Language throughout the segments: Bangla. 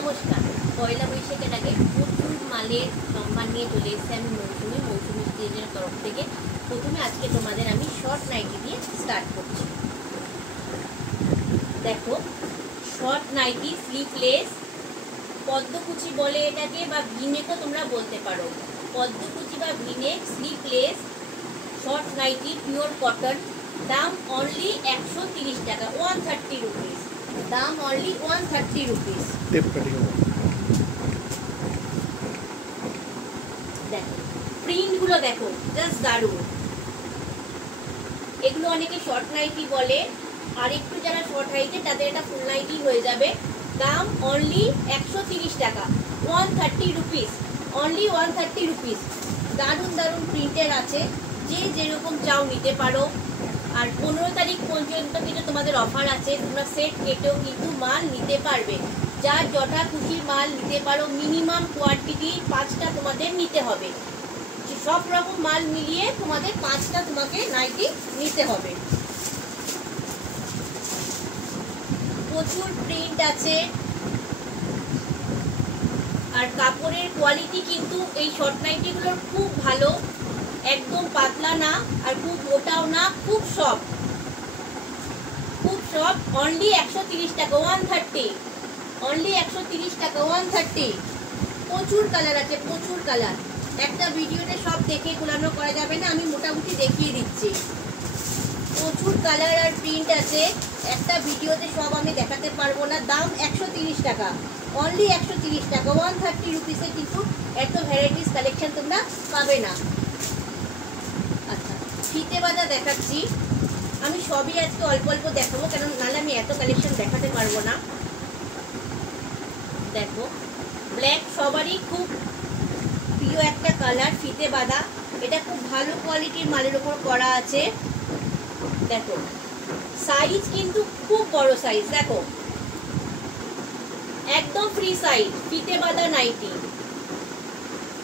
নমস্কার। পয়লা বৈশাখের আগে প্রচুর মালের সম্মান নিয়ে চলে এসেছে আমি মৌসুমি স্টেজের তরফ থেকে। প্রথমে আজকে তোমাদের আমি শর্ট নাইটি দিয়ে স্টার্ট করছি। দেখো, শর্ট নাইটি স্লিভলেস, পদ্মকুচি বলে এটাকে, বা ভিনেকও তোমরা বলতে পারো। পদ্মকুচি বা V-neck sleeveless short nightie pure cotton, দাম অনলি 130 টাকা, 130 রুপিস। দাম অনলি 130 রুপিস। দেখো প্রিন্টগুলো, দেখো জাস্ট দারুণ। এগুলো অনেকে শর্ট নাইটি বলে, আর একটু যারা শর্ট হাইটে তাদের এটা ফুল নাইটি হয়ে যাবে। দাম অনলি 130 টাকা, 130 রুপিস, অনলি 130 রুপিস। দারুণ দারুণ প্রিন্টের আছে, যে যেরকম চাও নিতে পারো। আর 15 তারিখ পর্যন্ত কিন্তু তোমাদের অফার আছে, তোমরা সেট কেটেও কিন্তু মাল নিতে পারবে। যার যথা খুশির মাল নিতে পারো। মিনিমাম কোয়ান্টিটি 5টা তোমাদের নিতে হবে। সব রকম মাল মিলিয়ে তোমাদের 5টা তোমাকে নাইটি নিতে হবে। প্রচুর প্রিন্ট আছে, আর কাপড়ের কোয়ালিটি কিন্তু এই শর্ট নাইটিগুলোর খুব ভালো। একদম পাতলা না, আর খুব মোটাও না, খুব সফট, খুব সফট। অনলি 130 টাকা, 130, অনলি 130 টাকা, 130। প্রচুর কালার আছে, প্রচুর কালার। একটা ভিডিওতে সব দেখে কুলানো করা যাবে না, আমি মোটামুটি দেখিয়ে দিচ্ছি। প্রচুর কালার আর প্রিন্ট আছে, একটা ভিডিওতে সব আমি দেখাতে পারবো না। দাম 130 টাকা, অনলি 130 টাকা, 130 রুপিসে কিন্তু এত ভ্যারাইটিস কালেকশন তোমরা পাবে না। আচ্ছা, ফিতে বাঁধা দেখাচ্ছি আমি। সবই আজকে অল্প অল্প দেখাবো, কেন নাহলে আমি এত কালেকশন দেখাতে পারবো না। দেখো, ব্ল্যাক সবারই খুব প্রিয় একটা কালার, ফিতে বাঁধা। এটা খুব ভালো কোয়ালিটির মালের উপর করা আছে। দেখো সাইজ কিন্তু খুব বড় সাইজ, দেখো একদম ফ্রি সাইজ। ফিতে বাঁধা নাইটি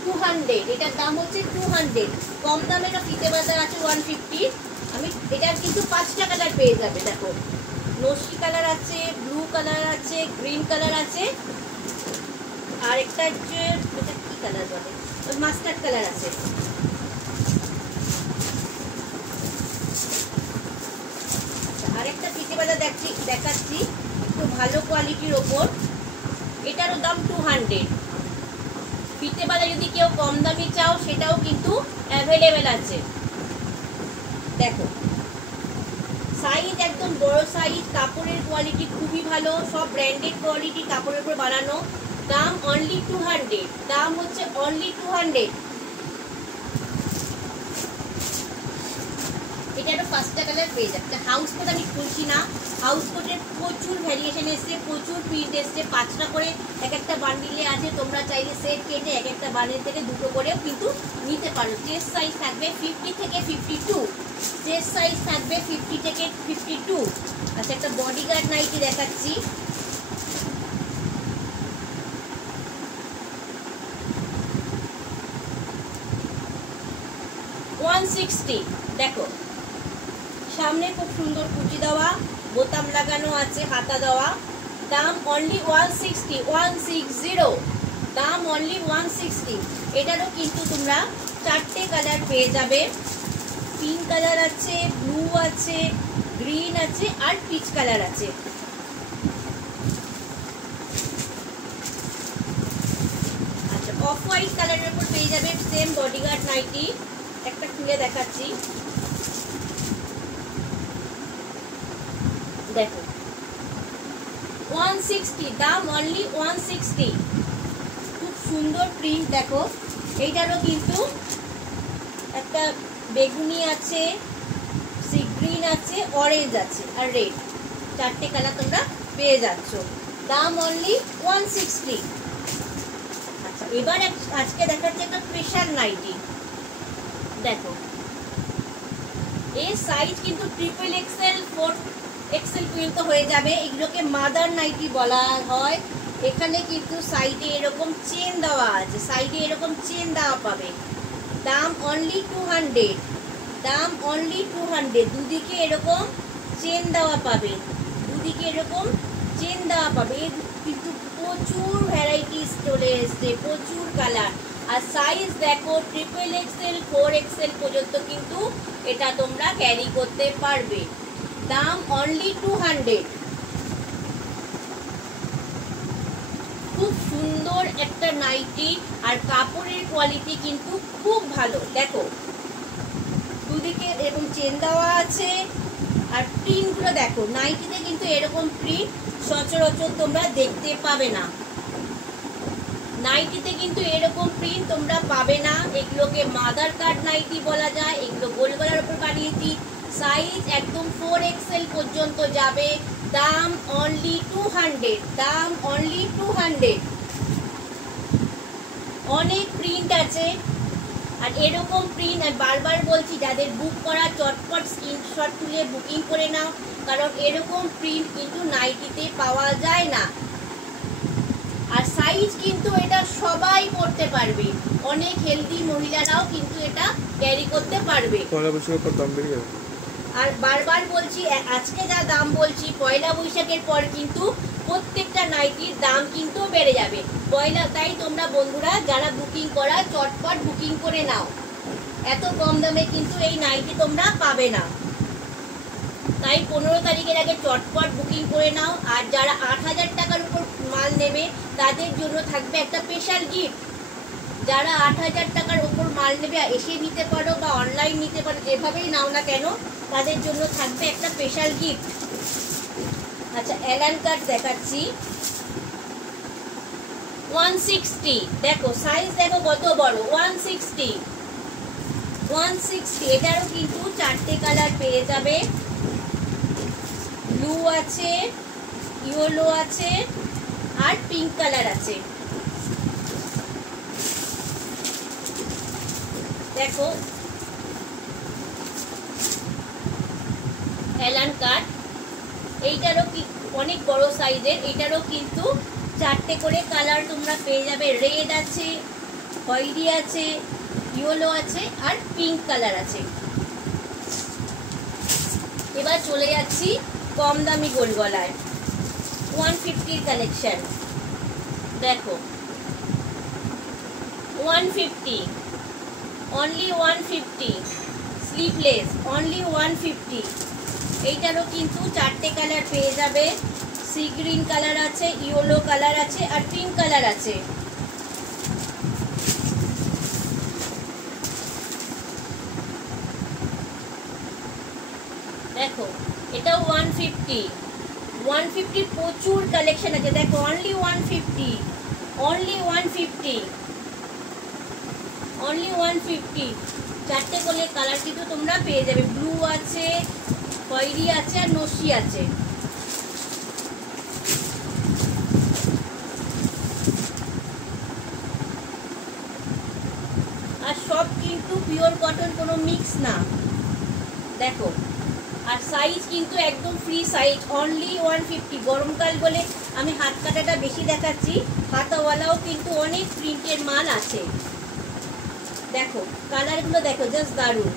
200, এটার দাম হচ্ছে 200। কম দামে এটা ফিতে বাঁধা আছে 150। আমি এটার কিন্তু 5টা কালার পেয়ে যাবে। দেখো নস্যি কালার আছে, ব্লু কালার আছে, গ্রিন কালার আছে, আর একটা হচ্ছে এটা কি কালার বলে, মাস্টার্ড কালার আছে। আরেকটা ফিতে বাঁধা দেখাচ্ছি খুব ভালো কোয়ালিটির ওপর। এটারও দাম 200। ফিতে বাঁধা যদি কেউ কম দামি চাও সেটাও কিন্তু অ্যাভেলেবেল আছে। দেখো সাইজ একদম বড় সাইজ, কাপড়ের কোয়ালিটি খুবই ভালো, সব ব্র্যান্ডেড কোয়ালিটি কাপড়ের উপর বানানো। দাম অনলি 200, দাম হচ্ছে অনলি 200। এটা একটা 5টা কালার পেয়ে যাচ্ছে। হাউস কোট আমি খুলছি না, হাউস কোটের প্রচুর ভ্যারিয়েশন এসছে, প্রচুর প্রিন্ট এসছে। 5টা করে এক একটা বান্ডিলে আছে, তোমরা চাইলে সেট কেটে এক একটা বান্ডিল থেকে 2টো করেও কিন্তু নিতে পারো। চেস্ট সাইজ থাকবে 50 থেকে 52, চেস্ট সাইজ থাকবে 50 থেকে 52। আচ্ছা, একটা বডিগার্ড নাইটি দেখাচ্ছি। দেখো সামনে খুব সুন্দর কুচি দেওয়া, বোতাম লাগানো আছে, হাতা দেওয়া। দাম অনলি 160, 160, দাম অনলি 160। এটারও কিন্তু তোমরা 4টে কালার পেয়ে যাবে। পিঙ্ক কালার আছে, ব্লু আছে, গ্রিন আছে, আর পিচ কালার আছে। আচ্ছা, অফ হোয়াইট কালারের উপর পেয়ে যাবে সেম বডিগার্ড নাইটি। একটা খুলে দেখাচ্ছি। দেখো 160, দাম অনলি 160। খুব সুন্দর প্রিন্ট। দেখো এইটারও কিন্তু একটা বেগুনি আছে, সি গ্রিন আছে, অরেঞ্জ আছে, আর রেড। 4টে কালার তোমরা পেয়ে যাচ্ছ। দাম অনলি 160। আচ্ছা, এবার আজকে দেখাচ্ছি একটা স্পেশাল নাইটি। দেখো এর সাইজ কিন্তু ট্রিপল এক্সেল, 4XL পর্যন্ত হয়ে যাবে। এগুলোকে মাদার নাইটি বলা হয়। এখানে কিন্তু সাইডে এরকম চেন দেওয়া আছে, সাইডে এরকম চেন দেওয়া পাবে। দাম অনলি 200, দাম অনলি 200। দুদিকে এরকম চেন দেওয়া পাবে, দুদিকে এরকম চেন দেওয়া পাবে। কিন্তু প্রচুর চলে এসছে, প্রচুর কালার। আর সাইজ দেখো XXL 4XL পর্যন্ত কিন্তু এটা তোমরা ক্যারি করতে পারবে। দাম অনলি 200। খুব সুন্দর একটা নাইটি, আর কাপড়ের কোয়ালিটি কিন্তু খুব ভালো। দেখো দুদিকে এরকম চেন দেওয়া আছে, আর প্রিন্টগুলো দেখো, নাইটিতে কিন্তু এরকম প্রিন্ট সচরাচর তোমরা দেখতে পাবে না। নাইটিতে কিন্তু এরকম প্রিন্ট তোমরা পাবে না। এগুলোকে মাদার কাট নাইটি বলা যায়। এগুলো গোল গলার উপর বানিয়েছি। সাইজ একদম 4XL পর্যন্ত যাবে। দাম অনলি 200। দাম অনলি 200। অনেক প্রিন্ট আছে, আর এরকম প্রিন্ট আমি বারবার বলছি, যাদের বুক করা চটপট স্ক্রিনশট তুলে বুকিং করে নাও, কারণ এরকম প্রিন্ট কিন্তু নাইটিতে পাওয়া যায় না। আর সাইজ কিন্তু এটা সবাই পরতে পারবে, অনেক হেলদি মহিলারাও কিন্তু এটা ক্যারি করতে পারবে। আর বারবার বলছি, আজকে যা দাম বলছি, পয়লা বৈশাখের পর কিন্তু প্রত্যেকটা নাইটির দাম কিন্তু বেড়ে যাবে পয়লা। তাই তোমরা বন্ধুরা যারা বুকিং করা চটপট বুকিং করে নাও। এত কম দামে কিন্তু এই নাইটি তোমরা পাবে না। তাই 15 তারিখের আগে চটপট বুকিং করে নাও। আর যারা 8000 টাকার উপর মাল নেবে তাদের জন্য থাকবে একটা স্পেশাল গিফট। যারা 8000 টাকার উপর মাল নেবে এসে নিতে পারো বা অনলাইন নিতে পারো, যেভাবেই নাও না কেন, তাদের জন্য থাকবে একটা স্পেশাল গিফট। আচ্ছা, অ্যালান কাট দেখাচ্ছি 160। দেখো সাইজ দেখো কত বড়, 160। এটারও কিন্তু 4টে কালার পেয়ে যাবে। ব্লু আছে, ইয়েলো আছে, আর পিঙ্ক কালার আছে। দেখো অ্যালান কাট, এইটারও কি অনেক বড় সাইজের। এইটারও কিন্তু 4টে করে কালার তোমরা পেয়ে যাবে। রেড আছে, খয়েরি আছে, ইয়েলো আছে, আর পিঙ্ক কালার আছে। এবার চলে যাচ্ছি কম দামি গোল গলায়, 150 কালেকশন। দেখো 150, অনলি 150। Sleeveless only 150। এইটারও কিন্তু 4টে কালার পেয়ে যাবে। সি গ্রিন কালার আছে, ইয়েলো কালার আছে, আর পিঙ্ক কালার আছে। দেখো এটাও 150 প্রচুর কালেকশন আছে। দেখো অনলি 150, অনলি 150, অনলি 150। 4টে করে কালার কিন্তু তোমরা পেয়ে যাবে। ব্লু আছে, খয়েরি আছে, আর নসি আছে। আর সব কিন্তু পিওর কটন, কোনো মিক্স না। দেখো, আর সাইজ কিন্তু একদম ফ্রি সাইজ, অনলি 150। গরমকাল বলে আমি হাত কাটাটা বেশি দেখাচ্ছি, হাতাওয়ালাও কিন্তু অনেক প্রিন্টের মাল আছে। দেখো কালারগুলো দেখো, জাস্ট দারুণ।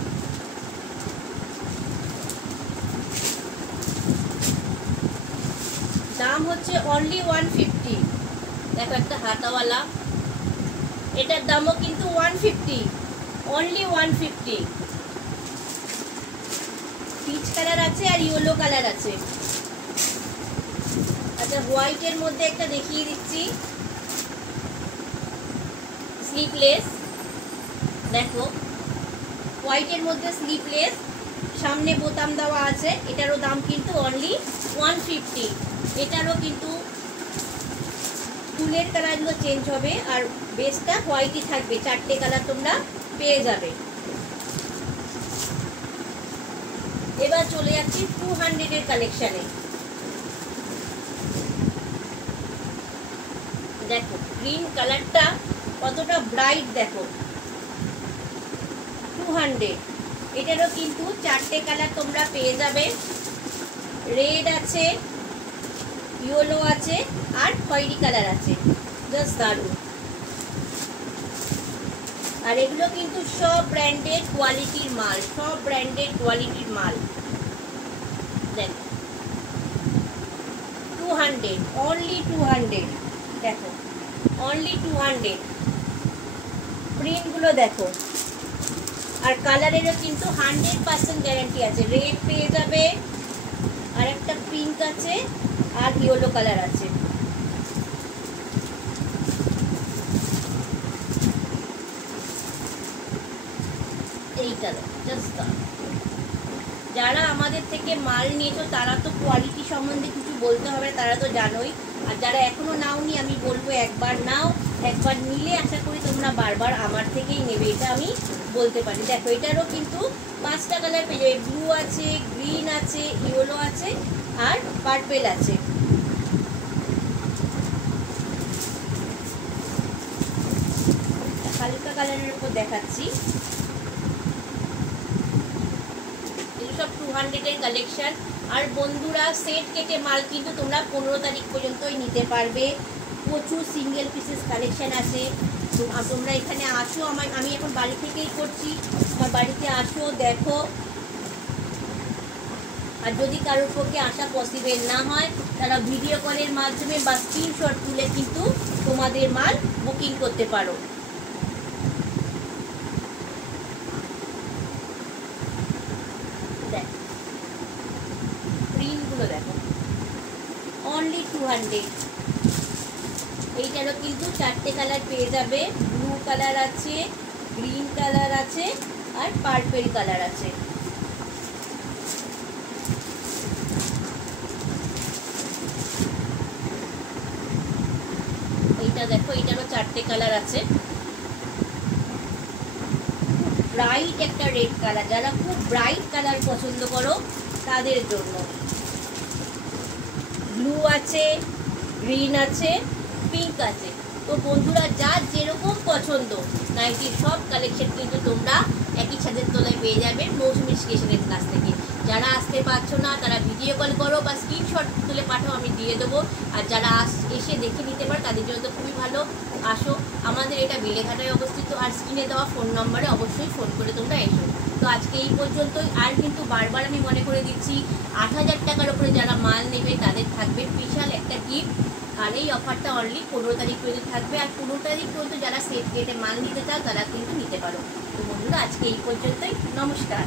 দাম হচ্ছে অনলি 150। দেখো একটা হাতাওয়ালা, এটার দামও কিন্তু 150, অনলি 150। পিচ কালার আছে আর ইয়েলো কালার আছে। আচ্ছা, হোয়াইটের মধ্যে একটা দেখিয়ে দিচ্ছি, স্লিভলেস। দেখো হোয়াইটের মধ্যে স্লিভলেস, সামনে বোতাম দেওয়া আছে। এটারও দাম কিন্তু অনলি 150। এটারও কিন্তু ফুলের কালারগুলো চেঞ্জ হবে, আর বেসটা হোয়াইটই থাকবে। 4টে কালার তোমরা পেয়ে যাবে। এবার চলে যাচ্ছি 200 এর কালেকশনে। দেখো গ্রিন কালারটা কতটা ব্রাইট, দেখো 200। এটারও কিন্তু 4টে কালার তোমরা পেয়ে যাবে। রেড আছে, ইয়েলো আছে, আর খয়েরি কালার আছে। জাস্ট দারুণ। আর এগুলো কিন্তু সব ব্র্যান্ডেড কোয়ালিটির মাল, সব ব্র্যান্ডেড কোয়ালিটির মাল। দেখো 200, অনলি 200। দেখো অনলি 200। প্রিন্টগুলো দেখো, আর কালারেরও কিন্তু 100% গ্যারান্টি আছে। রেড পেয়ে যাবে, আর একটা পিঙ্ক আছে, আর ইয়েলো কালার আছে। এইটা জাস্ট যারা আমাদের থেকে মাল নিয়েছো তারা তো কোয়ালিটি সম্বন্ধে কিছু বলতে হবে, তারা তো জানোই। আর যারা এখনো নাওনি, আমি বলবো একবার নাও, একবার নিলে আশা করি তোমরা বারবার আমার থেকেই নেবে, এটা আমি বলতে পারি। দেখো এটারও কিন্তু 5টা কালার পেয়ে যাবে। ব্লু আছে, গ্রিন আছে, ইয়েলো আছে, আর পার্পেল আছে। হালকা কালারের উপর দেখাচ্ছি, সব 200-এর কালেকশন। আর বন্ধুরা, সেট কেটে মাল কিন্তু তোমরা 15 তারিখ পর্যন্তই নিতে পারবে। প্রচুর সিঙ্গেল পিসেস কালেকশন আছে। তোমরা এখানে আসো, আমি এখন বাড়ি থেকেই করছি, আমার বাড়িতে আসো, দেখো। আর যদি কারোর পক্ষে আসা পসিবল না হয়, তারা ভিডিও কলের মাধ্যমে বা স্ক্রিনশট তুলে কিন্তু তোমাদের মাল বুকিং করতে পারো। প্রিন্টগুলো দেখো, অনলি 200। এইটারও কিন্তু 4টে কালার পেয়ে যাবে। ব্লু কালার আছে, গ্রিন কালার আছে, আর পার্পল কালার আছে। এইটা দেখো, এইটারও 4টে কালার আছে। ব্রাইট একটা রেড কালার, যারা খুব ব্রাইট কালার পছন্দ করো তাদের জন্য। ব্লু আছে, গ্রিন আছে, পিঙ্ক আছে। তো বন্ধুরা, যার যেরকম পছন্দ নাইটির সব কালেকশন কিন্তু তোমরা একই ছাদের তলায় পেয়ে যাবে মৌসুমী স্টেশনের কাছ থেকে। যারা আসতে পারছো না তারা ভিডিও কল করো বা স্ক্রিনশট তুলে পাঠাও, আমি দিয়ে দেবো। আর যারা এসে দেখে নিতে পারো তাদের জন্য তো খুবই ভালো। আসো, আমাদের এটা বেলেঘাটায় অবস্থিত, আর স্ক্রিনে দেওয়া ফোন নম্বরে অবশ্যই ফোন করে তোমরা এসো। তো আজকে এই পর্যন্তই। আর কিন্তু বারবার আমি মনে করে দিচ্ছি, 8000 টাকার উপরে যারা মাল নেবে তাদের থাকবে স্পেশাল একটা গিফট। আর এই অফারটা অনলি 15 তারিখ পর্যন্ত থাকবে। আর 15 তারিখ পর্যন্ত যারা সেট কেটে মাল নিতে চাও তারা কিন্তু নিতে পারো। তো বন্ধুরা, আজকে এই পর্যন্তই। নমস্কার।